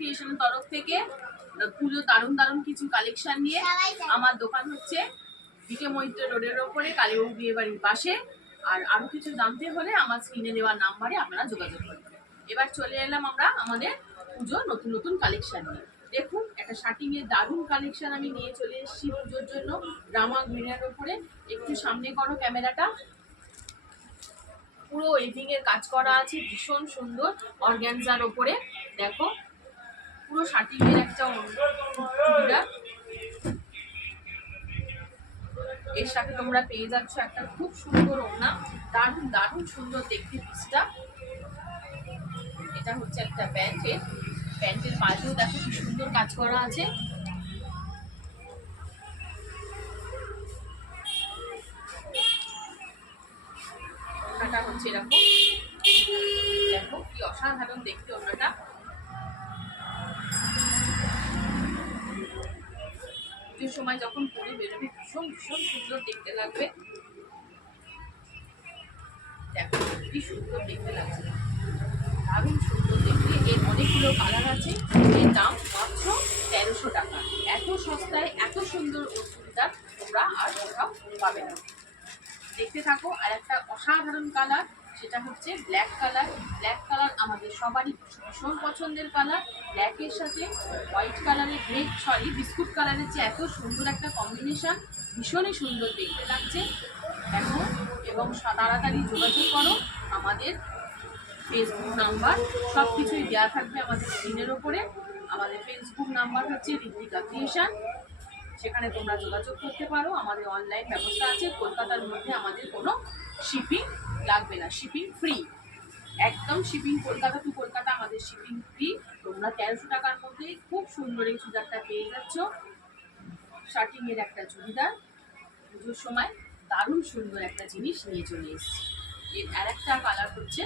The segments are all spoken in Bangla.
ক্রিয়েশনের তরফ থেকে পুজো দারুণ দারুণ কিছু কালেকশন নিয়ে। আমার দোকান হচ্ছে বিকে মৈত্র রোডের ওপরে, কালীবাবু বিয়ে বাড়ির পাশে। আর আরো কিছু জানতে হলে আমার স্ক্রিনে দেওয়া নাম্বারে আপনারা যোগাযোগ করবেন। এবার চলে এলাম আমরা আমাদের পুজোর নতুন নতুন কালেকশন নিয়ে। দেখুন, একটা শার্টিং এর দারুণ কালেকশন আমি নিয়ে চলে এসেছি পুজোর জন্য, রামা গ্রিনের ওপরে। একটু সামনে করো ক্যামেরাটা। পুরো ওয়েভিং এর কাজ করা আছে, ভীষণ সুন্দর অর্গানজার ওপরে। দেখো, পুরো শার্টিং এর একটা চুড়িদার। এর সাথে তোমরা পেয়ে যাচ্ছ একটা খুব সুন্দর ওড়না, দারুণ দারুণ সুন্দর দেখতে পিসটা। এটা হচ্ছে একটা প্যান্টের পাশেও দেখো কি সুন্দর কাজ করা আছে। ওড়নাটা হচ্ছে এরকম, দেখো কি অসাধারণ দেখতে ওড়নাটা। পুজোর সময় যখন পরে বেরোবে ভীষণ ভীষণ সুন্দর দেখতে লাগবে। দেখো কি সুন্দর দেখতে লাগছে, দারুণ সুন্দর দেখতে। এর অনেকগুলো কালার আছে। এর দাম মাত্র 1300 টাকা। এত সস্তায় এত সুন্দর চুড়িদার তোমরা আর কোথাও পাবে না। দেখতে থাকো। আর একটা অসাধারণ কালার, সেটা হচ্ছে ব্ল্যাক কালার। ব্ল্যাক কালার আমাদের সবারই ভীষণ পছন্দের কালার। ব্ল্যাকের সাথে হোয়াইট কালারের বিস্কুট কালারের যে এত সুন্দর একটা কম্বিনেশন, ভীষণই সুন্দর দেখতে লাগছে। দেখো, এবং তাড়াতাড়ি যোগাযোগ করো। আমাদের ফেসবুক নাম্বার সব কিছুই দেওয়া থাকবে আমাদের স্ক্রিনের ওপরে। আমাদের ফেসবুক নাম্বার হচ্ছে ঋত্বিকা ক্রিয়েশন, সেখানে তোমরা যোগাযোগ করতে পারো। আমাদের অনলাইন ব্যবস্থা আছে। কলকাতার মধ্যে আমাদের কোনো শিপিং লাগবে না, শিপিং ফ্রি, একদম শিপিং কলকাতা টু কলকাতা আমাদের শিপিং ফ্রি। তোমরা 1300 টাকার মধ্যে খুব সুন্দর এই চুড়িদারটা পেয়ে যাচ্ছ। শার্টিং এর একটা চুড়িদার, পুজোর সময় দারুণ সুন্দর একটা জিনিস নিয়ে চলে এসেছি। এর আর একটা কালার হচ্ছে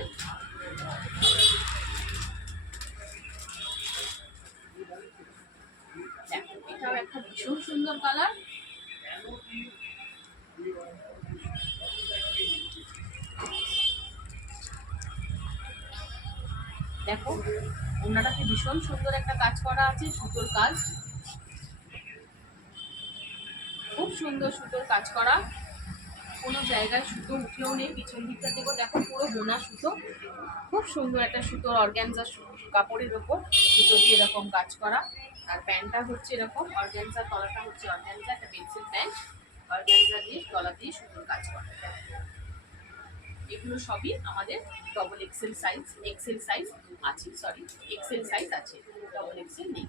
এটাও একটা ভীষণ সুন্দর কালার। দেখো, ওনাটাকে ভীষণ সুন্দর একটা কাজ করা আছে, সুতোর কাজ, খুব সুন্দর সুতোর কাজ করা। কোনো জায়গায় সুতো উঠেও নেই। পিছন দিকটা থেকেও দেখো পুরো বোনা সুতো, খুব সুন্দর একটা সুতোর অর্গানজা কাপড়ের ওপর সুতো দিয়ে এরকম কাজ করা। আর প্যান্টটা হচ্ছে এরকম অর্গানজা, তলাটা হচ্ছে অর্গানজা, একটা পেন্সিল প্যান্ট, অর্গানজা দিয়ে তলা দিয়ে সুতোর কাজ করা। এগুলো সবই আমাদের এক্সেল সাইজ আছে, এক্সেল সাইজ আছে, ডবল এক্সেল নেই।